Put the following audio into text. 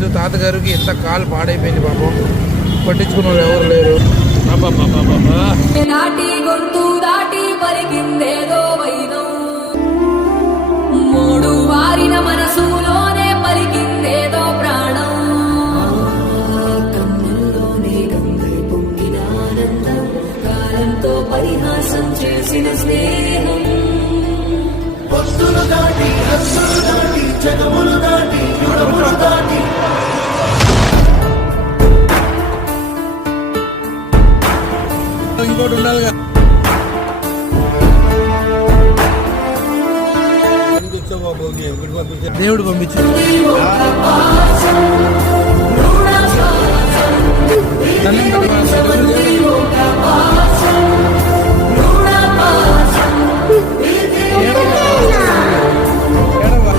తెలుసు తాతగారికి ఎంత కాలు పాడైపోయింది పాపం, పట్టించుకున్న వాళ్ళు ఎవరు లేరు. గొంతు దాటి పలికిందేదో వైనం, మూడు వారిన మనసులోనే పలికిందేదో ప్రాణం. కన్నుల్లోనే గంగై పొంగిన ఆనందం, కాలంతో పరిహాసం చేసిన స్నేహం. వస్తులు దాటి హస్సులు దాటి జగములు దాటి యుగములు దాటి ఇంకోటి ఉండాలిగా. దేవుడు పంపించాడు. దండం